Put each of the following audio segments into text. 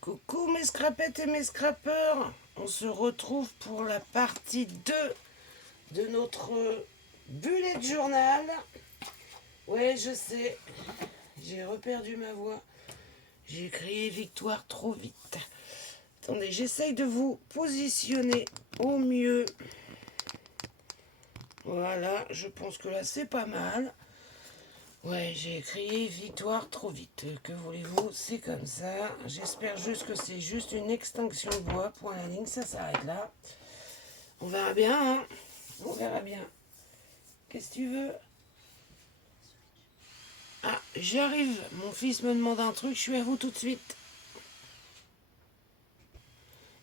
Coucou mes scrapettes et mes scrappeurs, on se retrouve pour la partie 2 de notre bullet journal. Ouais, je sais, j'ai reperdu ma voix, j'ai crié victoire trop vite. Attendez, j'essaye de vous positionner au mieux. Voilà, je pense que là c'est pas mal. Ouais, j'ai crié victoire trop vite. Que voulez-vous, c'est comme ça. J'espère juste que c'est juste une extinction de voix. Point la ligne, ça s'arrête là. On verra bien, hein. On verra bien. Qu'est-ce que tu veux? Ah, j'arrive. Mon fils me demande un truc, je suis à vous tout de suite.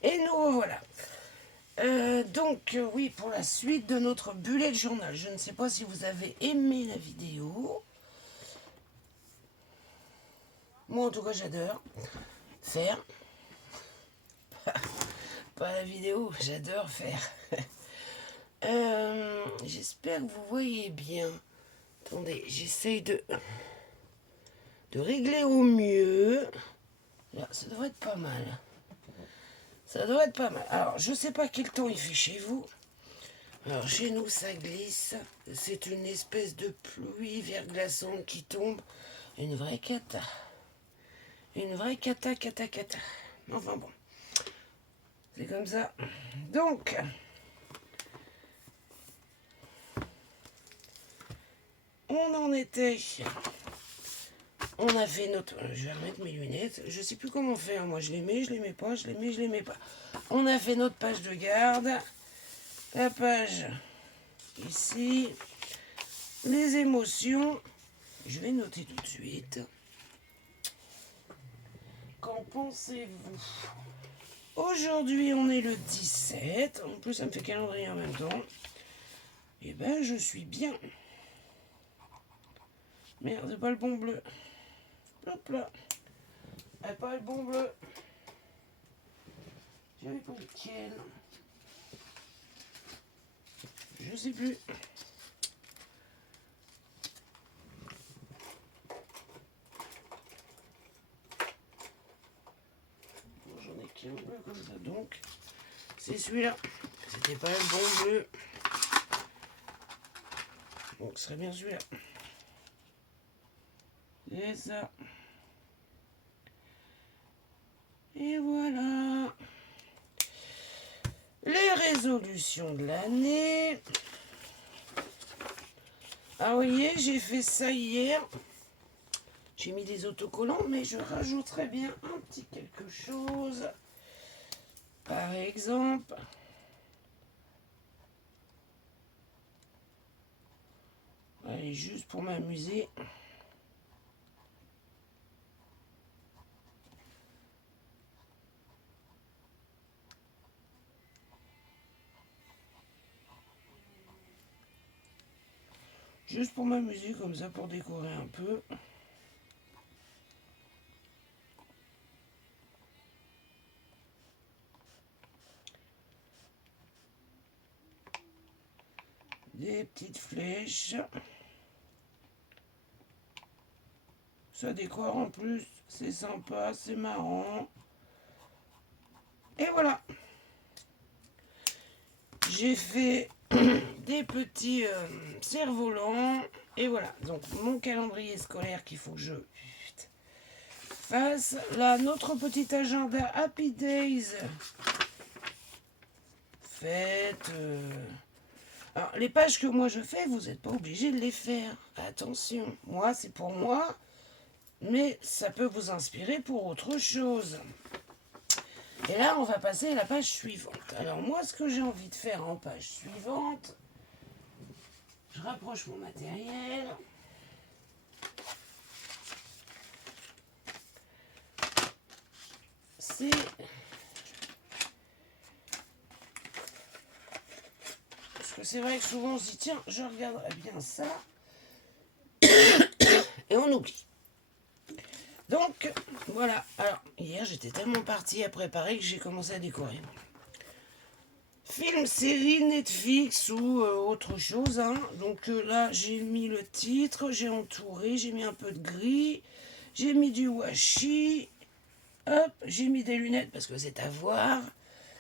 Et nous revoilà. Oui, pour la suite de notre bullet journal. Je ne sais pas si vous avez aimé la vidéo. Moi, en tout cas, j'adore faire. Pas la vidéo, j'adore faire. J'espère que vous voyez bien. Attendez, j'essaye de régler au mieux. Là, ça devrait être pas mal. Ça devrait être pas mal. Alors, je sais pas quel temps il fait chez vous. Alors, chez nous, ça glisse. C'est une espèce de pluie verglaçante qui tombe. Une vraie cata. Une vraie cata. Enfin bon. C'est comme ça. Donc, on en était. On a fait notre... Je vais remettre mes lunettes. Je sais plus comment faire. Moi, je les mets pas. Je les mets pas. On a fait notre page de garde. La page ici. Les émotions. Je vais noter tout de suite. Qu'en pensez-vous? Aujourd'hui, on est le 17. En plus, ça me fait calendrier en même temps. Eh ben, je suis bien. Merde, c'est pas le bon bleu. Hop là. Pas le bon bleu. J'avais pas lequel. Je sais plus. Bon, j'en ai qu'un bleu comme ça, donc c'est celui-là. C'était pas le bon bleu. Donc ce serait bien celui-là. C'est ça. Et voilà. Les résolutions de l'année. Ah, vous voyez, j'ai fait ça hier. J'ai mis des autocollants, mais je rajouterai bien un petit quelque chose. Par exemple, allez, juste pour m'amuser. Juste pour m'amuser comme ça, pour décorer un peu. Des petites flèches. Ça décore en plus, c'est sympa, c'est marrant. Et voilà. J'ai fait des petits cerfs-volants. Et voilà, donc mon calendrier scolaire qu'il faut que je fasse. Là, notre petit agenda Happy Days. Faites... Alors, les pages que moi je fais, vous n'êtes pas obligé de les faire. Attention, moi c'est pour moi, mais ça peut vous inspirer pour autre chose. Et là, on va passer à la page suivante. Alors moi, ce que j'ai envie de faire en page suivante, je rapproche mon matériel. C'est... Parce que c'est vrai que souvent on se dit, tiens, je regarderai bien ça. Et on oublie. Donc, voilà. Alors, hier, j'étais tellement partie à préparer que j'ai commencé à décorer. film, série, Netflix ou autre chose. Hein. Donc là, j'ai mis le titre, j'ai entouré, j'ai mis un peu de gris, j'ai mis du washi, hop, j'ai mis des lunettes parce que c'est à voir.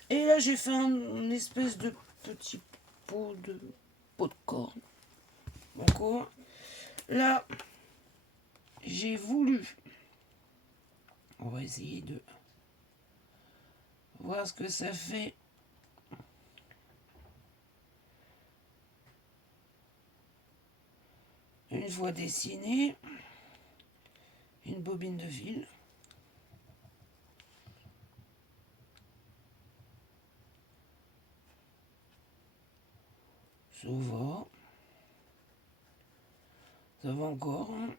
Et là, j'ai fait une espèce de petit pot de corne. Encore. Là, j'ai voulu. On va essayer de voir ce que ça fait. Une fois dessiné, une bobine de fil. Ça va. Ça va encore. Hein.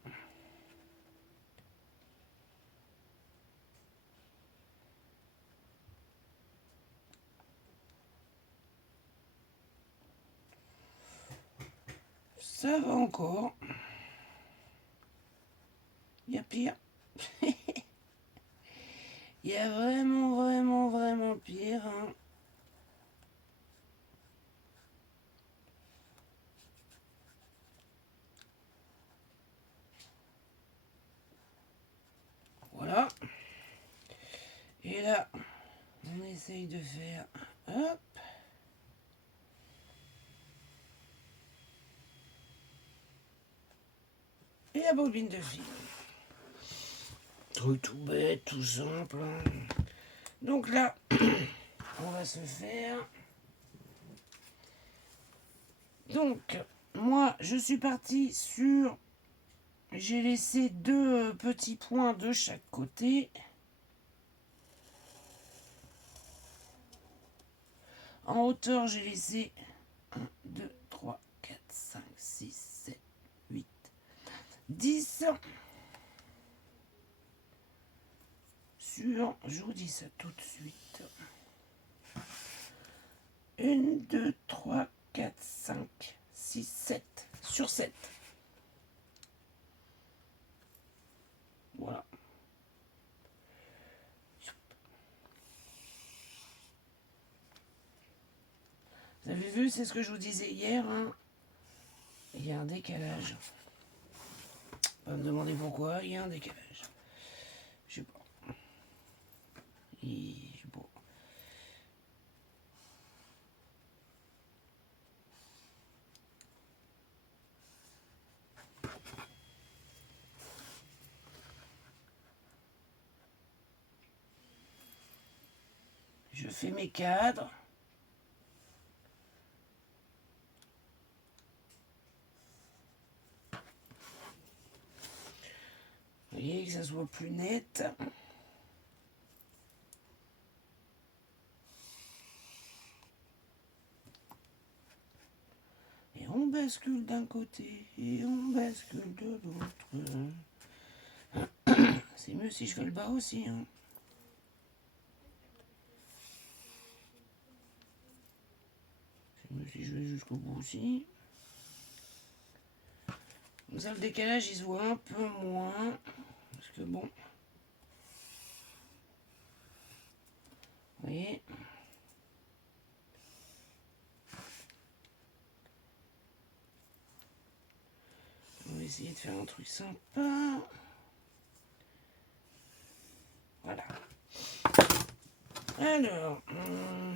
Ça va encore. Il y a pire. Il y a vraiment pire. Hein. Voilà. Et là, on essaye de faire... Hop. Et la bobine de fil. Truc tout bête, tout simple. Hein. Donc là, on va se faire... Donc, moi, je suis parti sur... J'ai laissé 2 petits points de chaque côté. En hauteur, j'ai laissé 1, 2, 3, 4, 5, 6, 7, 8, 10. Sur, je vous dis ça tout de suite. 1, 2, 3, 4, 5, 6, 7. Sur 7. Voilà. Vous avez vu, c'est ce que je vous disais hier. Hein. Il y a un décalage. Pas me demander pourquoi, il y a un décalage. Je sais pas. Bon. Je fais mes cadres. Vous voyez que ça soit plus net. Et on bascule d'un côté et on bascule de l'autre. C'est mieux si je fais le bas aussi. Hein. C'est mieux si je vais jusqu'au bout aussi. Comme ça, le décalage, il se voit un peu moins. Parce que bon... Vous voyez, on va essayer de faire un truc sympa. Voilà. Alors, on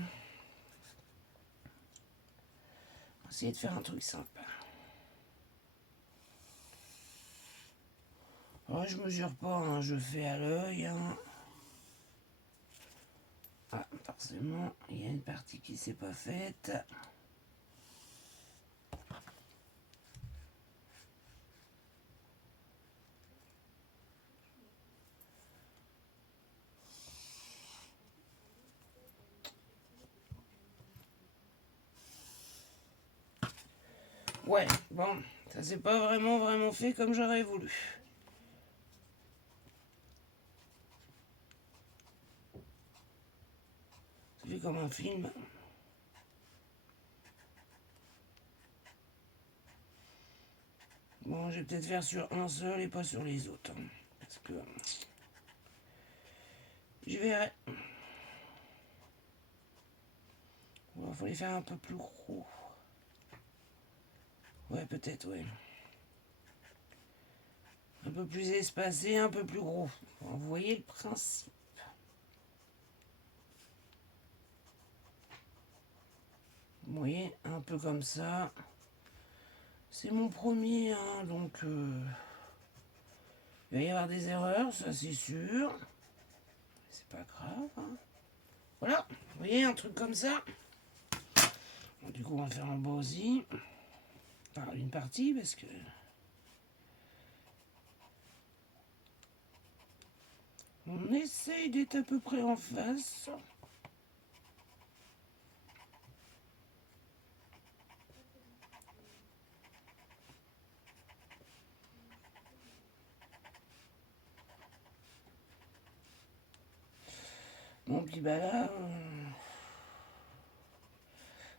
va essayer de faire un truc sympa. Alors, je mesure pas, hein, je fais à l'œil. Hein. Ah, forcément, il y a une partie qui s'est pas faite. Ouais, bon, ça s'est pas vraiment fait comme j'aurais voulu. C'est fait comme un film. Bon, je vais peut-être faire sur un seul et pas sur les autres. Hein, parce que... Je verrai. Il faut les faire un peu plus gros. Ouais, peut-être, ouais. Un peu plus espacé, un peu plus gros. Vous voyez le principe. Vous voyez, un peu comme ça. C'est mon premier, hein, donc il va y avoir des erreurs, ça c'est sûr. C'est pas grave. Hein. Voilà, vous voyez, un truc comme ça. Bon, du coup, on va faire en bas aussi. Enfin, une partie, parce que... On essaye d'être à peu près en face. Bon, puis bah là...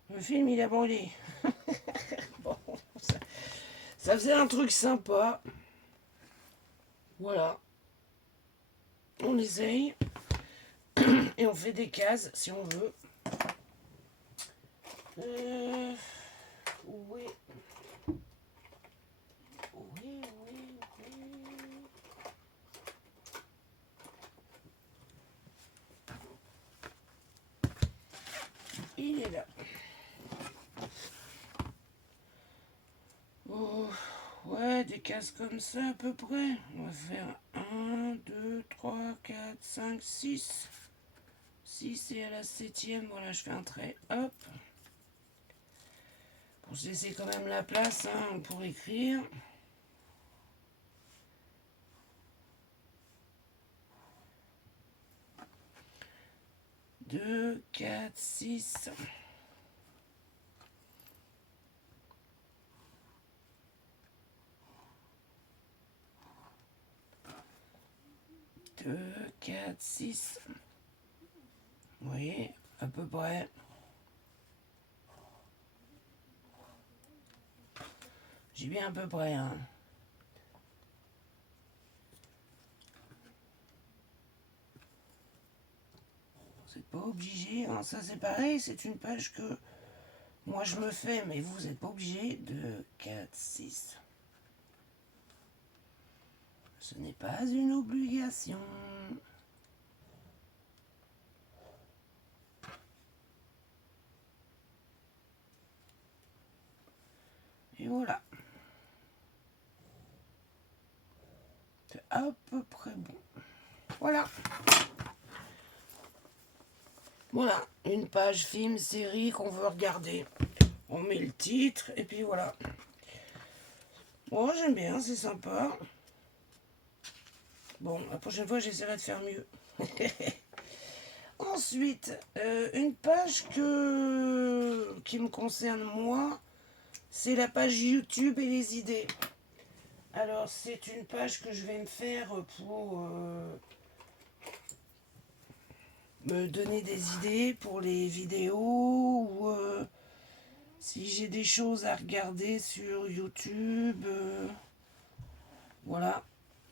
le film, il a brûlé. Bon, ça faisait un truc sympa. Voilà. On essaye. Et on fait des cases, si on veut. Oui. Oui, oui, oui. Il est là. Oh, ouais, des cases comme ça à peu près. On va faire 1, 2, 3, 4, 5, 6. 6 et à la 7e, voilà, je fais un trait. Hop. Pour se laisser quand même la place hein, pour écrire. 2, 4, 6. 2, 4, 6. Vous voyez, à peu près. J'ai bien à peu près. Hein. C'est pas obligé. Hein. Ça, c'est pareil. C'est une page que moi je me fais, mais vous n'êtes pas obligé. 2, 4, 6. Ce n'est pas une obligation. Et voilà. C'est à peu près bon. Voilà. Voilà, une page film, série qu'on veut regarder. On met le titre et puis voilà. Bon, j'aime bien, c'est sympa. Bon, la prochaine fois, j'essaierai de faire mieux. Ensuite, une page qui me concerne moi, c'est la page YouTube et les idées. Alors, c'est une page que je vais me faire pour me donner des idées pour les vidéos ou si j'ai des choses à regarder sur YouTube. Voilà,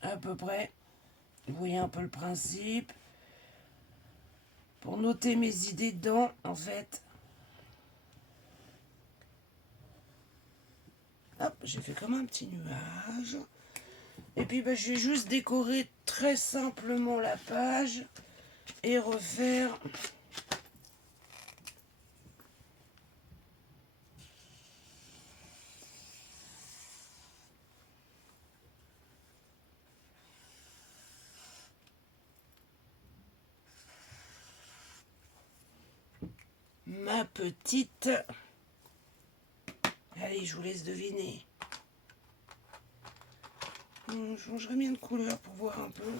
à peu près. Vous voyez un peu le principe. Pour noter mes idées dedans, en fait. Hop, j'ai fait comme un petit nuage. Et puis ben, je vais juste décorer très simplement la page et refaire ma petite... Allez, je vous laisse deviner. Je changerai bien de couleur pour voir un peu.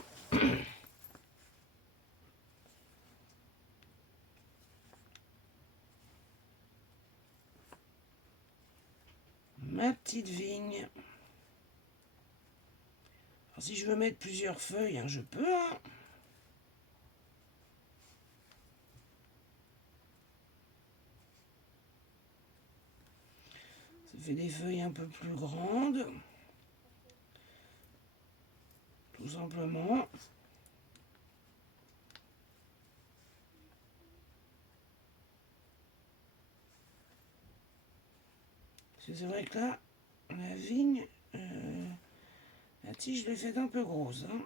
Ma petite vigne. Alors, si je veux mettre plusieurs feuilles, hein, je peux. Hein. Ça fait des feuilles un peu plus grandes. Tout simplement. Parce que c'est vrai que là, la vigne, la tige, je l'ai faite un peu grosse. Hein.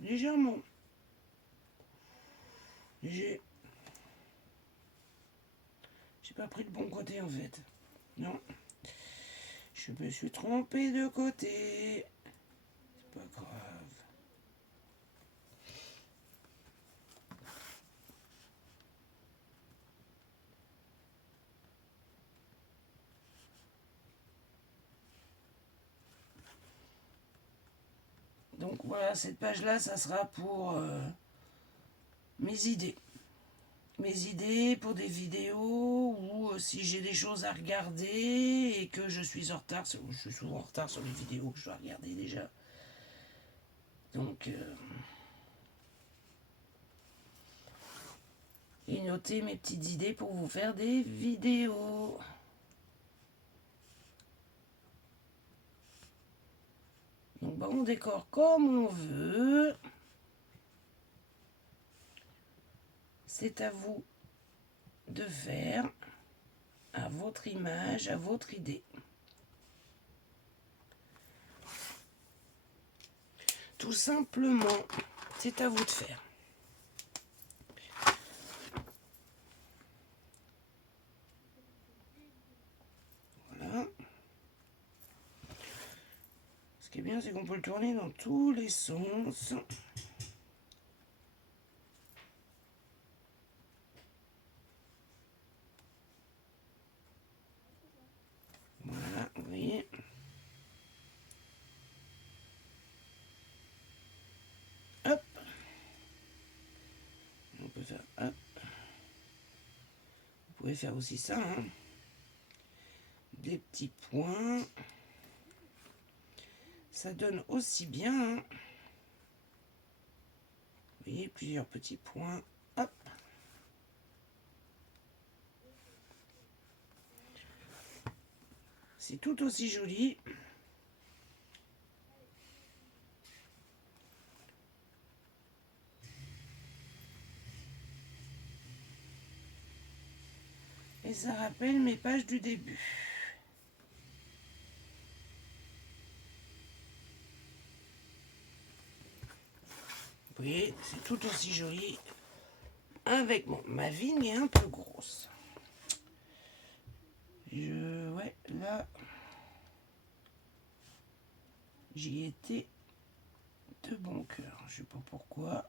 Légèrement. J'ai pas pris le bon côté en fait. Non. Je me suis trompé de côté. C'est pas grave. Donc voilà, cette page-là, ça sera pour mes idées. Mes idées pour des vidéos ou si j'ai des choses à regarder et que je suis en retard. Je suis souvent en retard sur les vidéos que je dois regarder déjà. Donc, et noter mes petites idées pour vous faire des vidéos. Donc, bah, on décore comme on veut. C'est à vous de faire à votre image, à votre idée. Tout simplement, c'est à vous de faire. Voilà. Ce qui est bien, c'est qu'on peut le tourner dans tous les sens. Voilà, vous voyez. Hop. On peut faire hop. Vous pouvez faire aussi ça, hein. Des petits points. Ça donne aussi bien, hein. Vous voyez, plusieurs petits points. Hop. C'est tout aussi joli. Et ça rappelle mes pages du début. Vous voyez, c'est tout aussi joli. Avec bon, ma vigne est un peu grosse. Ouais, là, j'y étais de bon cœur. Je sais pas pourquoi.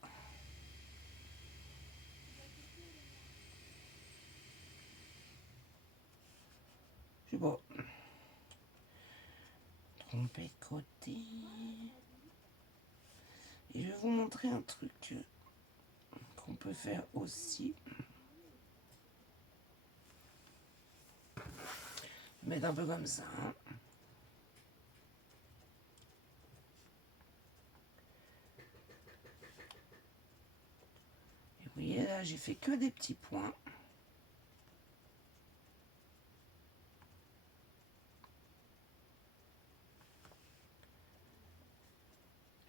Je sais pas. Trompé de côté. Et je vais vous montrer un truc qu'on peut faire aussi. Mettre un peu comme ça. Hein. Et vous voyez là, j'ai fait que des petits points.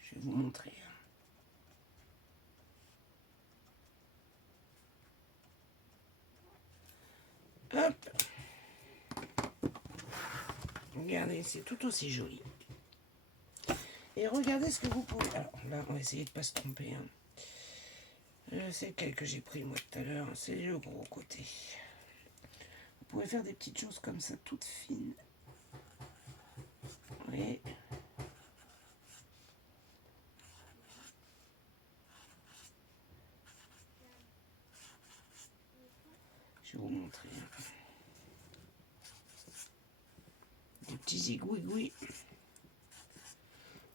Je vais vous montrer. Hop. Regardez, c'est tout aussi joli. Et regardez ce que vous pouvez... Alors là, on va essayer de ne pas se tromper. Hein. C'est lequel que j'ai pris moi tout à l'heure. C'est le gros côté. Vous pouvez faire des petites choses comme ça, toutes fines. Vous voyez ? Je vais vous montrer. Des petits zigouigouis.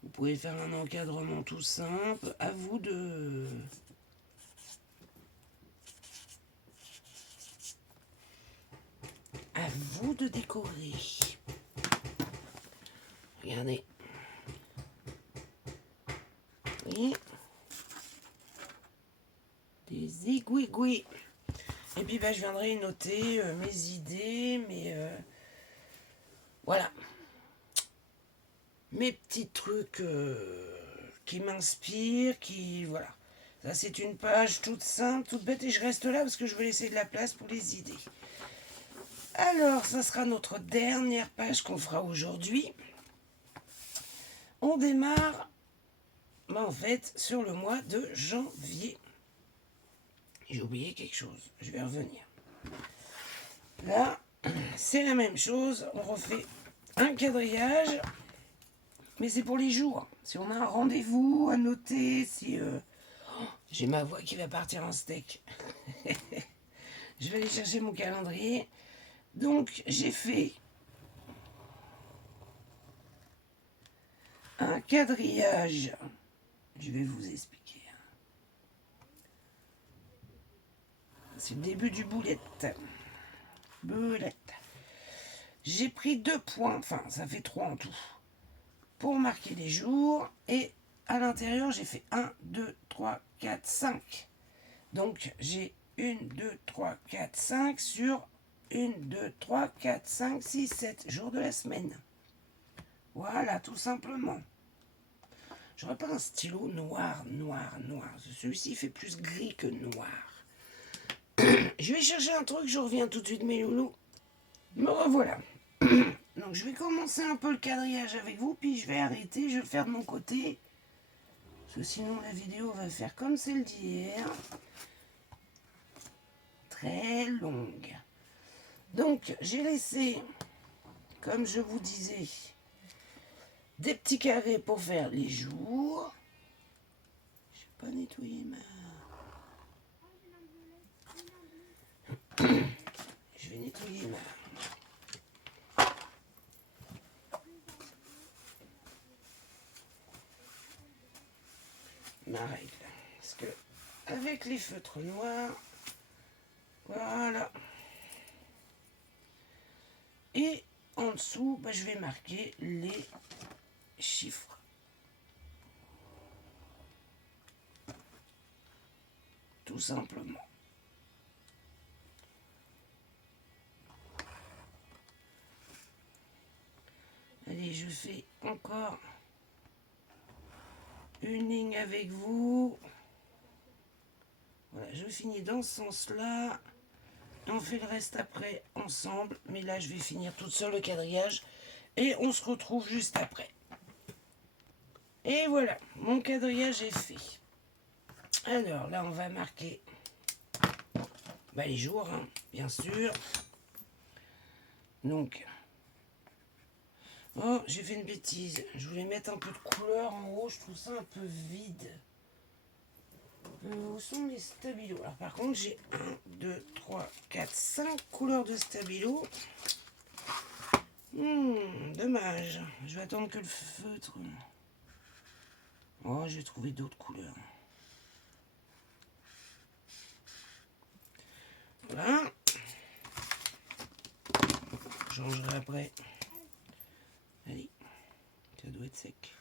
Vous pouvez faire un encadrement tout simple. À vous de... À vous de décorer. Regardez. Vous voyez ? Des zigouigouis. Et puis bah, je viendrai noter mes idées, voilà. Mes petits trucs qui m'inspirent, qui... Voilà. Ça, c'est une page toute simple, toute bête, et je reste là parce que je veux laisser de la place pour les idées. Alors, ça sera notre dernière page qu'on fera aujourd'hui. On démarre, en fait, sur le mois de janvier. J'ai oublié quelque chose, je vais revenir. Là, c'est la même chose, on refait un quadrillage, mais c'est pour les jours. Si on a un rendez-vous à noter, si... j'ai ma voix qui va partir en steak. Je vais aller chercher mon calendrier. Donc, j'ai fait un quadrillage. Je vais vous expliquer. C'est le début du boulette. Boulette. J'ai pris 2 points, enfin, ça fait 3 en tout, pour marquer les jours. Et à l'intérieur, j'ai fait 1, 2, 3, 4, 5. Donc, j'ai 1, 2, 3, 4, 5 sur 1, 2, 3, 4, 5, 6, 7 jours de la semaine. Voilà, tout simplement. J'aurais pas un stylo noir. Celui-ci fait plus gris que noir. Je vais chercher un truc, je reviens tout de suite, mes loulous. Me revoilà. Donc je vais commencer un peu le quadrillage avec vous, puis je vais arrêter, je vais le faire de mon côté. Parce que sinon la vidéo va faire comme celle d'hier. Très longue. Donc j'ai laissé, comme je vous disais, des petits carrés pour faire les jours. Je vais pas nettoyer Je vais nettoyer ma règle. Parce que avec les feutres noirs, voilà. Et en dessous, je vais marquer les chiffres. Tout simplement. Allez, je fais encore une ligne avec vous. Voilà, je finis dans ce sens-là. On fait le reste après ensemble. Mais là, je vais finir toute seule le quadrillage. Et on se retrouve juste après. Et voilà, mon quadrillage est fait. Alors là, on va marquer les jours, hein, bien sûr. Donc, oh, j'ai fait une bêtise. Je voulais mettre un peu de couleur en haut. Je trouve ça un peu vide. Où sont mes stabilos? Alors par contre, j'ai 1, 2, 3, 4, 5 couleurs de stabilo. Dommage. Je vais attendre que le feutre... Oh, je vais trouver d'autres couleurs. Voilà. Je changerai après. Allez, ça doit être sec.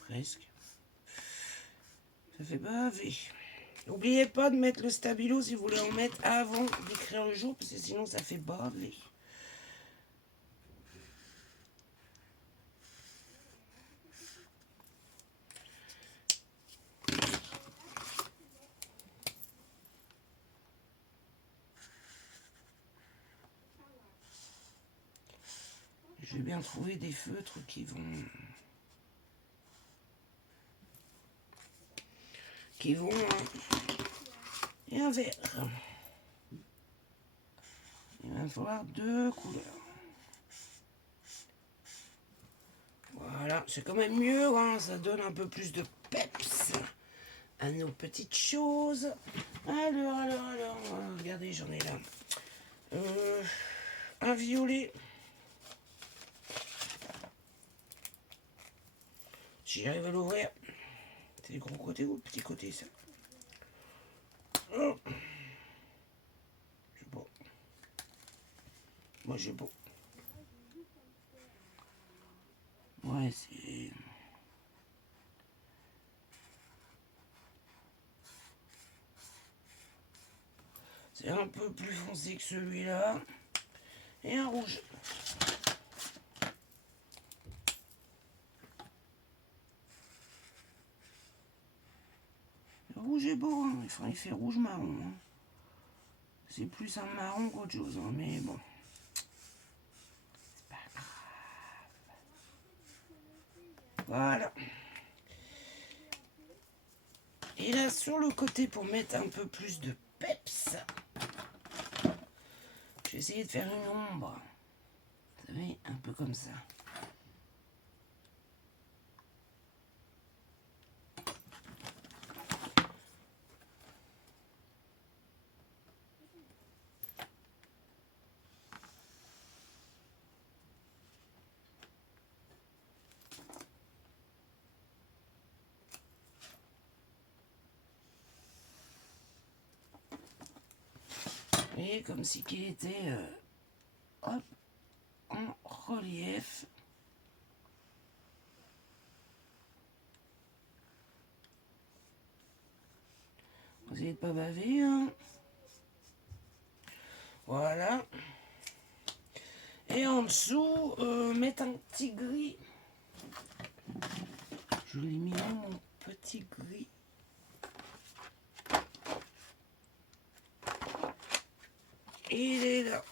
Presque. Ça fait baver. N'oubliez pas de mettre le stabilo si vous voulez en mettre avant d'écrire le jour, parce que sinon ça fait baver. Je vais bien trouver des feutres qui vont et un vert. Il va falloir 2 couleurs. Voilà, c'est quand même mieux, hein, ça donne un peu plus de peps à nos petites choses. Alors, regardez, j'en ai là. Un violet. Si j'arrive à l'ouvrir, c'est le gros côté ou le petit côté, ça? Oh. Je sais pas. Moi, je sais pas. Ouais, c'est... C'est un peu plus foncé que celui-là. Et un rouge. est beau, hein. Enfin, il fait rouge-marron. Hein. C'est plus un marron qu'autre chose, hein, mais bon. C'est pas grave. Voilà. Et là, sur le côté, pour mettre un peu plus de peps, je vais essayer de faire une ombre. Vous savez, un peu comme ça. Et comme si qu'il était hop, en relief. Vous n'essayez de pas baver, hein. Voilà. Et en dessous, mettre un petit gris. Je l'ai mis là, mon petit gris. Il est là.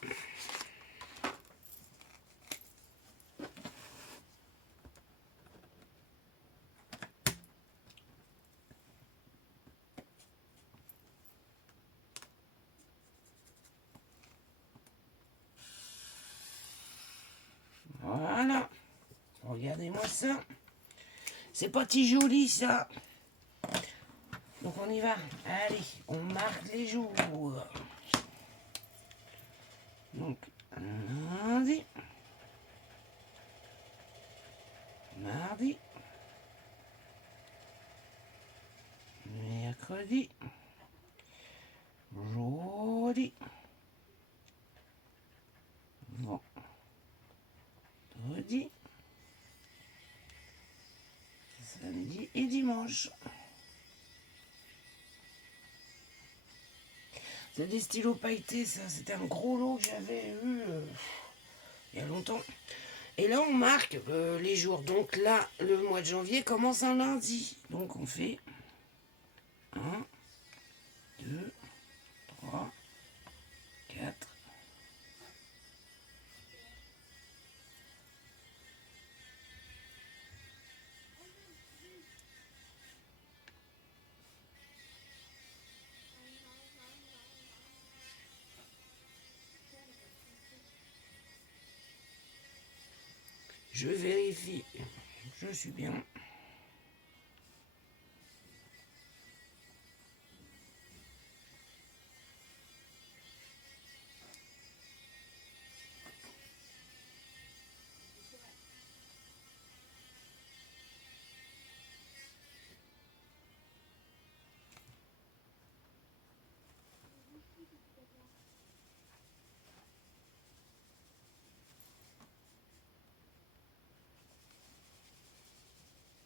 Voilà. Regardez-moi ça. C'est pas si joli ça. Donc on y va. Allez, on marque les jours. Donc lundi, mardi, mercredi, jeudi, vendredi, samedi et dimanche. C'est des stylos pailletés, ça. C'était un gros lot que j'avais eu il y a longtemps. Et là, on marque les jours. Donc là, le mois de janvier commence un lundi. Donc on fait 1, 2, 3, 4. Je vérifie. Je suis bien.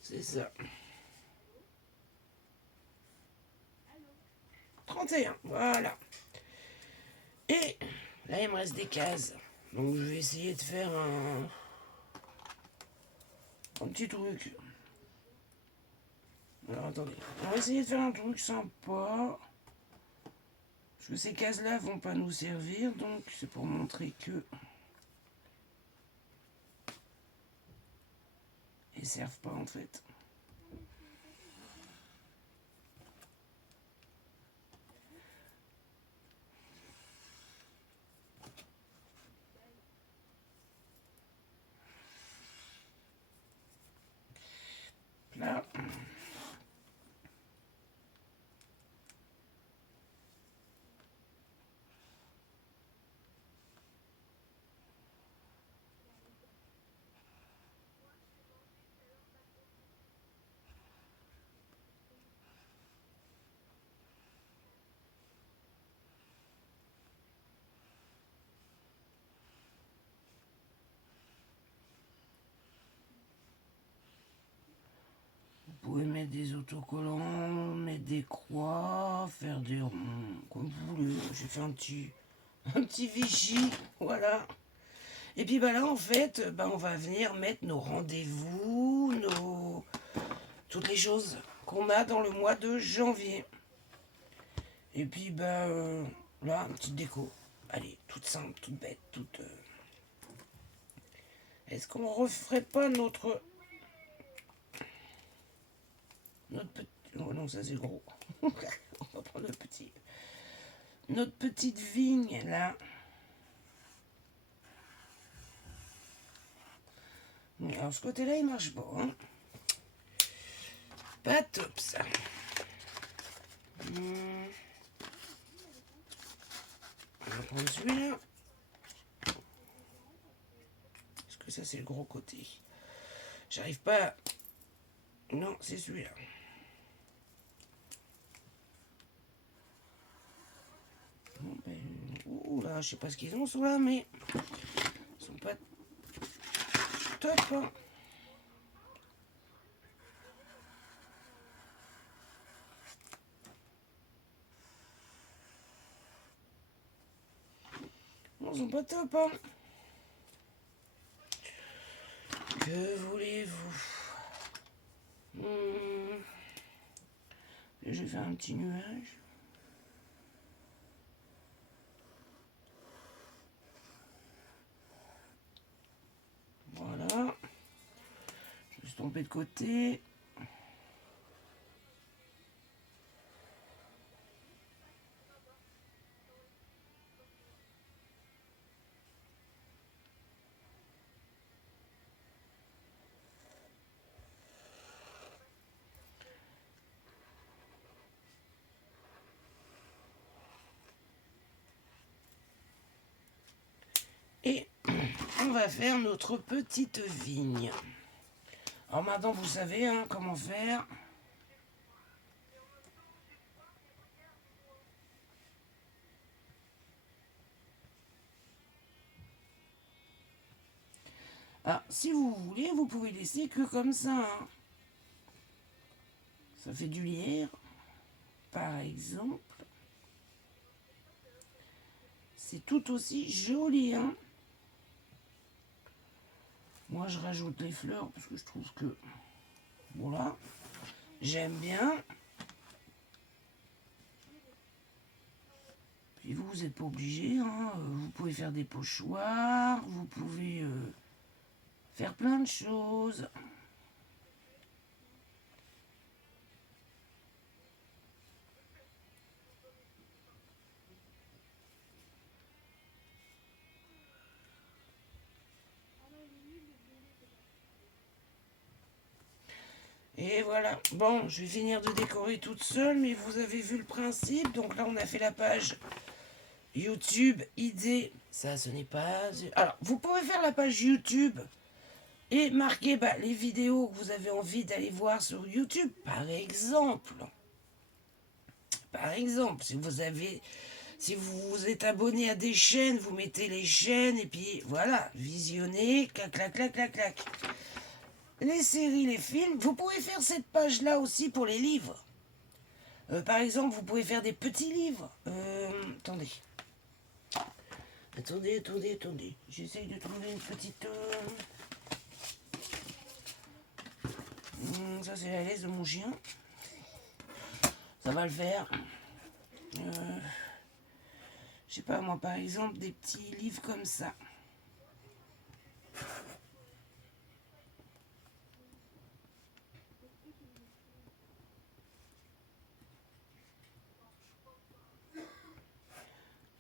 C'est ça. 31, voilà. Et là, il me reste des cases. Donc, je vais essayer de faire un petit truc. Alors, attendez. On va essayer de faire un truc sympa. Parce que ces cases-là vont pas nous servir. Donc, c'est pour montrer que... Elles servent pas, en fait. Là. Vous pouvez mettre des autocollants, mettre des croix, faire des ronds, comme vous voulez. J'ai fait un petit Vichy, voilà. Et puis bah là en fait, bah, on va venir mettre nos rendez-vous, toutes les choses qu'on a dans le mois de janvier. Et puis, là, une petite déco. Allez, toute simple, toute bête, toute... Est-ce qu'on referait pas notre petit... Oh non, ça c'est gros. On va prendre le petit. Notre petite vigne, là. Alors, ce côté-là, il marche pas. Hein. Pas top, ça. On va prendre celui-là. Est-ce que ça, c'est le gros côté? J'arrive pas... Non, c'est celui-là. Bon, ouh là, je sais pas ce qu'ils ont, ceux-là, mais... Ils sont pas top, hein. Ils sont pas top, hein. Que voulez-vous? Je vais faire un petit nuage. Voilà. Je vais se tromper de côté. Et on va faire notre petite vigne. Alors maintenant, vous savez hein, comment faire. Ah, si vous voulez, vous pouvez laisser que comme ça. Hein. Ça fait du lierre, par exemple. C'est tout aussi joli. Hein. Moi, je rajoute les fleurs parce que je trouve que... Voilà. J'aime bien. Puis vous n'êtes pas obligé. Hein. Vous pouvez faire des pochoirs. Vous pouvez faire plein de choses. Et voilà. Bon, je vais finir de décorer toute seule, mais vous avez vu le principe. Donc là, on a fait la page YouTube, idée. Ça, ce n'est pas... Alors, vous pouvez faire la page YouTube et marquer les vidéos que vous avez envie d'aller voir sur YouTube. Par exemple, si vous êtes abonné à des chaînes, vous mettez les chaînes et puis voilà, visionnez, clac, clac, clac, clac, clac. Les séries, les films, vous pouvez faire cette page-là aussi pour les livres. Par exemple, vous pouvez faire des petits livres. Attendez. Attendez. J'essaye de trouver une petite... ça, c'est la laisse de mon chien. Ça va le faire. Je sais pas, moi, par exemple, des petits livres comme ça.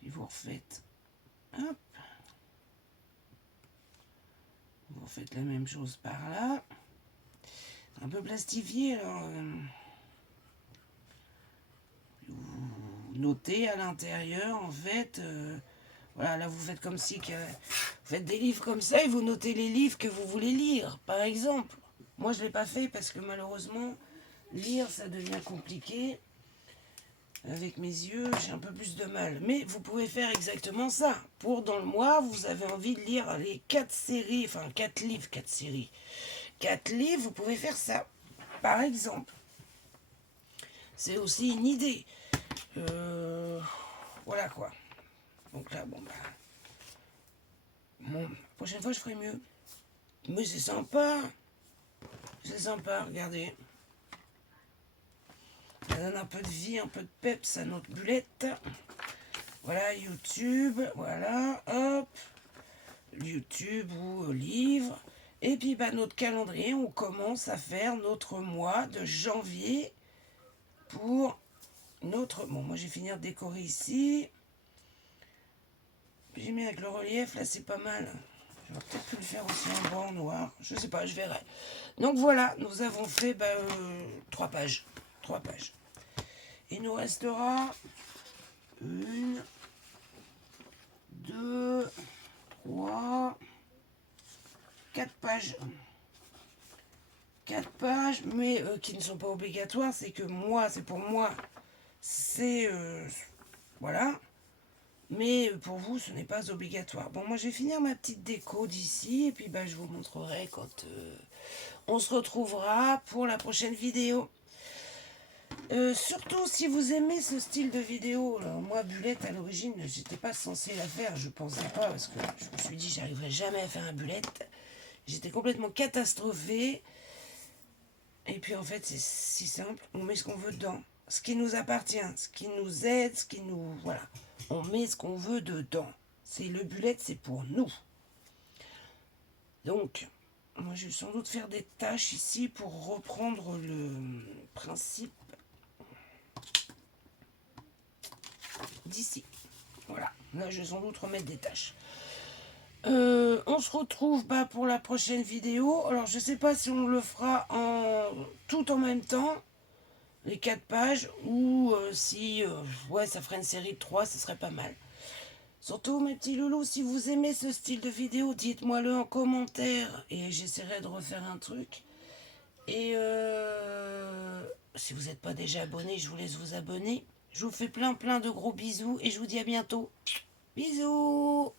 Et vous refaites... Hop. Vous refaites la même chose par là. Un peu plastifié, alors... vous notez à l'intérieur, en fait... voilà, là, vous faites comme si... vous faites des livres comme ça et vous notez les livres que vous voulez lire, par exemple. Moi, je ne l'ai pas fait parce que malheureusement, lire, ça devient compliqué. Avec mes yeux, j'ai un peu plus de mal. Mais vous pouvez faire exactement ça. Pour dans le mois, vous avez envie de lire les 4 séries, enfin 4 livres, 4 séries. 4 livres, vous pouvez faire ça. Par exemple. C'est aussi une idée. Voilà quoi. Donc là, bon, la prochaine fois, je ferai mieux. Mais c'est sympa. C'est sympa, regardez. Ça donne un peu de vie, un peu de peps à notre bulette. Voilà, YouTube, voilà, hop. YouTube ou livre. Et puis bah, notre calendrier, on commence à faire notre mois de janvier pour notre... Bon, moi j'ai fini de décorer ici. J'ai mis avec le relief, là c'est pas mal. Je vais peut-être plus le faire aussi en blanc, noir. Je sais pas, je verrai. Donc voilà, nous avons fait 3 pages. 3 pages. Il nous restera 1, 2, 3, 4 pages. 4 pages, mais qui ne sont pas obligatoires. C'est que moi, c'est pour moi. C'est... voilà. Mais pour vous, ce n'est pas obligatoire. Bon, moi, je vais finir ma petite déco d'ici. Et puis, bah, je vous montrerai quand on se retrouvera pour la prochaine vidéo. Surtout si vous aimez ce style de vidéo. Alors, moi, Bulette, à l'origine, j'étais pas censée la faire. Je pensais pas, parce que je me suis dit, j'arriverai jamais à faire un Bulette. J'étais complètement catastrophée. Et puis, en fait, c'est si simple. On met ce qu'on veut dedans. Ce qui nous appartient, ce qui nous aide, ce qui nous... Voilà. On met ce qu'on veut dedans. C'est le Bulette, c'est pour nous. Donc, moi, je vais sans doute faire des tâches ici pour reprendre le principe d'ici. Voilà, là je vais sans doute remettre des tâches. On se retrouve pour la prochaine vidéo. Alors je sais pas si on le fera tout en même temps, les 4 pages, ou si ouais, ça ferait une série de 3, ce serait pas mal. Surtout mes petits loulous, si vous aimez ce style de vidéo, dites-moi-le en commentaire et j'essaierai de refaire un truc. Et si vous n'êtes pas déjà abonné, je vous laisse vous abonner. Je vous fais plein de gros bisous et je vous dis à bientôt. Bisous!